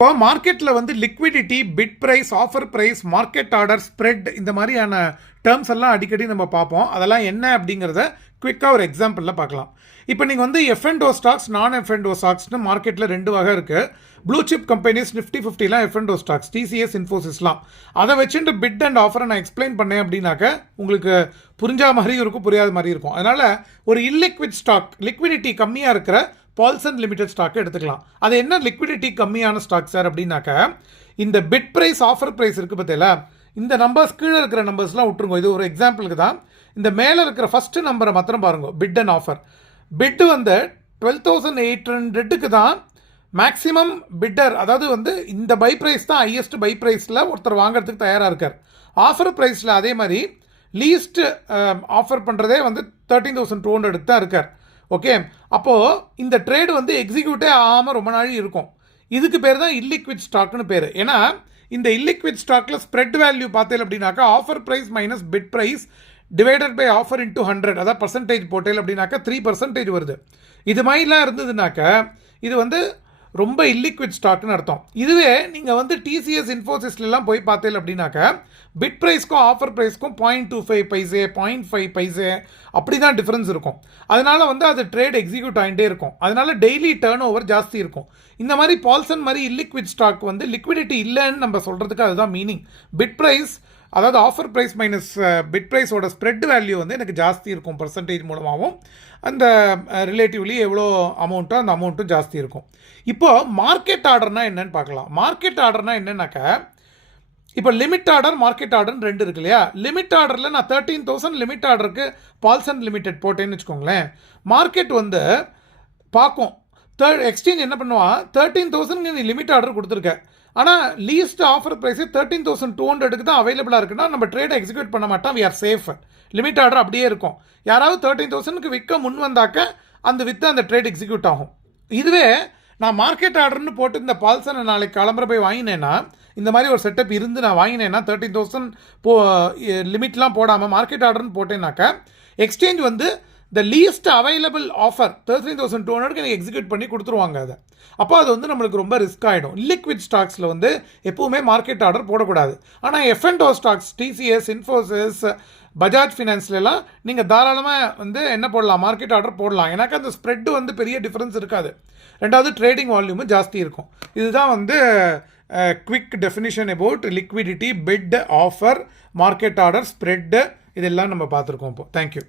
இப்போ மார்க்கெட்டில் வந்து liquidity, bid price, offer price, market order, spread இந்த மாதிரியான டேர்ம்ஸ் எல்லாம் அடிக்கடி நம்ம பார்ப்போம். அதெல்லாம் என்ன அப்படிங்கிறத குவிக்காக ஒரு எக்ஸாம்பிளில் பார்க்கலாம். இப்போ நீங்கள் வந்து F&O ஸ்டாக்ஸ், நான் F&O ஸ்டாக்ஸ்னு மார்க்கெட்டில் 2 வகை இருக்குது. ப்ளூ சிப் கம்பெனிஸ் நிஃப்டி 50லாம் F&O ஸ்டாக்ஸ், TCS, இன்ஃபோசிஸ்லாம். அதை வச்சுட்டு பிட் அண்ட் ஆஃபரை நான் எக்ஸ்பிளைன் பண்ணேன் அப்படின்னாக்க உங்களுக்கு புரிஞ்சா மாதிரியும் இருக்கும், புரியாத மாதிரி இருக்கும். அதனால் ஒரு இல்லிக்விட் ஸ்டாக், லிக்விடிட்டி கம்மியாக இருக்கிற பால்சன் லிமிடெட் ஸ்டாக்கை எடுத்துக்கலாம். அது என்ன லிக்விடிட்டி கம்மியான ஸ்டாக் சார் அப்படின்னாக்க, இந்த பிட் ப்ரைஸ், ஆஃபர் ப்ரைஸ் இருக்குது பார்த்தீங்களா, இந்த நம்பர்ஸ் கீழே இருக்கிற நம்பர்ஸ்லாம் விட்டுருங்க. இது ஒரு எக்ஸாம்பிளுக்கு தான். இந்த மேலே இருக்கிற ஃபஸ்ட்டு நம்பரை மாத்திரம் பாருங்க, பிட் அண்ட் ஆஃபர். பிட்டு வந்து 12,800க்கு தான் மேக்ஸிமம் பிட்டர், அதாவது வந்து இந்த பை ப்ரைஸ் தான் ஹையஸ்ட் பை ப்ரைஸில் ஒருத்தர் வாங்குறதுக்கு தயாராக இருக்கார். ஆஃபர் ப்ரைஸில் அதே மாதிரி லீஸ்ட் ஆஃபர் பண்ணுறதே வந்து 13,200 தான் இருக்கார். ஓகே, அப்போது இந்த ட்ரேடு வந்து எக்ஸிக்யூட்டே ஆகாமல் ரொம்ப நாள் இருக்கும். இதுக்கு பேர் தான் இல்லிக்விட் ஸ்டாக்னு பேர். ஏன்னா இந்த இல்லிக்விட் ஸ்டாக்கில் ஸ்ப்ரெட் வேல்யூ பார்த்தேன் அப்படின்னாக்கா offer price minus bid price divided by offer into 100, அதாவது பர்சன்டேஜ் போட்டேன் அப்படின்னாக்கா 3% வருது. இது மாதிரிலாம் இருந்ததுனாக்க இது வந்து ரொம்ப இல்லிக்விட் ஸ்டாக்னு அர்த்தம். இதுவே நீங்கள் வந்து TCS, இன்ஃபோசிஸ்லாம் போய் பார்த்தேன் அப்படின்னாக்கா பிட் ப்ரைஸ்க்கும் ஆஃபர் ப்ரைஸ்க்கும் 0.25 பைசே, 0.5 பைசே அப்படி தான் டிஃப்ரென்ஸ் இருக்கும். அதனால் வந்து அது ட்ரேட் எக்ஸிக்யூட் ஆகிட்டே இருக்கும். அதனால் டெய்லி டேர்ன் ஓவர் ஜாஸ்தி இருக்கும். இந்த மாதிரி பால்சன் மாதிரி இல்லிக்விட் ஸ்டாக் வந்து லிக்விடிட்டி இல்லைன்னு நம்ம சொல்கிறதுக்கு அதுதான் மீனிங். பிட் ப்ரைஸ், அதாவது ஆஃபர் ப்ரைஸ் மைனஸ் பிட் ப்ரைஸோட ஸ்ப்ரெட் வேல்யூ வந்து எனக்கு ஜாஸ்தி இருக்கும் பர்சன்டேஜ் மூலமாகவும். அந்த ரிலேட்டிவ்லி எவ்வளோ அமௌண்ட்டோ அந்த அமௌண்ட்டும் ஜாஸ்தி இருக்கும். இப்போது மார்க்கெட் ஆர்டர்னால் என்னன்னு பார்க்கலாம். மார்க்கெட் ஆர்டர்னால் என்னன்னாக்கா, இப்போ லிமிட் ஆர்டர், மார்க்கெட் ஆர்டர்னு 2 இருக்கு இல்லையா. லிமிட் ஆர்டரில் நான் 13,000 லிமிட் ஆர்டருக்கு பால்சன் லிமிடெட் போட்டேன்னு வச்சுக்கோங்களேன். மார்க்கெட் வந்து பார்க்கும், எக்ஸ்சேஞ்ச் என்ன பண்ணுவான், 13,000 நீ லிமிட் ஆர்டர் கொடுத்துருக்க, ஆனால் லீஸ்ட் ஆஃபர் ப்ரைஸே 13,200க்கு தான் அவைலபிளாக இருக்குன்னா நம்ம ட்ரேடை எக்ஸிக்யூட் பண்ண மாட்டோம். We are safe. Limit order அப்படியே இருக்கும். யாராவது 13,000க்கு விற்க முன் வந்தாக்க அந்த விற்று அந்த ட்ரேட் எக்ஸிக்யூட் ஆகும். இதுவே நான் மார்க்கெட் ஆர்டர்னு போட்டு இந்த பால்சனை நாளைக்கு கிளம்புற போய் வாங்கினேன்னா, இந்த மாதிரி ஒரு செட்டப் இருந்து நான் வாங்கினேன்னா 13,000 லிமிட்லாம் போடாமல் மார்க்கெட் ஆர்டர்னு போட்டேன்னாக்கா எக்ஸ்சேஞ்ச் வந்து த லீஸ்ட் அவைலபிள் ஆஃபர் 13,200க்கு எனக்கு எக்ஸிக்யூட் பண்ணி கொடுத்துருவாங்க. அதை அப்போ அது வந்து நம்மளுக்கு ரொம்ப ரிஸ்க் ஆகிடும். லிக்விட் ஸ்டாக்ஸில் வந்து எப்போவுமே மார்க்கெட் ஆர்டர் போடக்கூடாது. ஆனால் F&O stocks, TCS, Infosys, Bajaj ஃபினான்ஸ்லாம் நீங்கள் தாராளமாக வந்து என்ன போடலாம், மார்க்கெட் ஆர்டர் போடலாம். எனக்கு அந்த ஸ்ப்ரெட்டு வந்து பெரிய டிஃப்ரென்ஸ் இருக்காது. ரெண்டாவது ட்ரேடிங் வால்யூமும் ஜாஸ்தி இருக்கும். இதுதான் வந்து quick definition about liquidity, bit, offer, market order, spread இதெல்லாம் நம்ம பார்த்துருக்கோம். இப்போ தேங்க்யூ.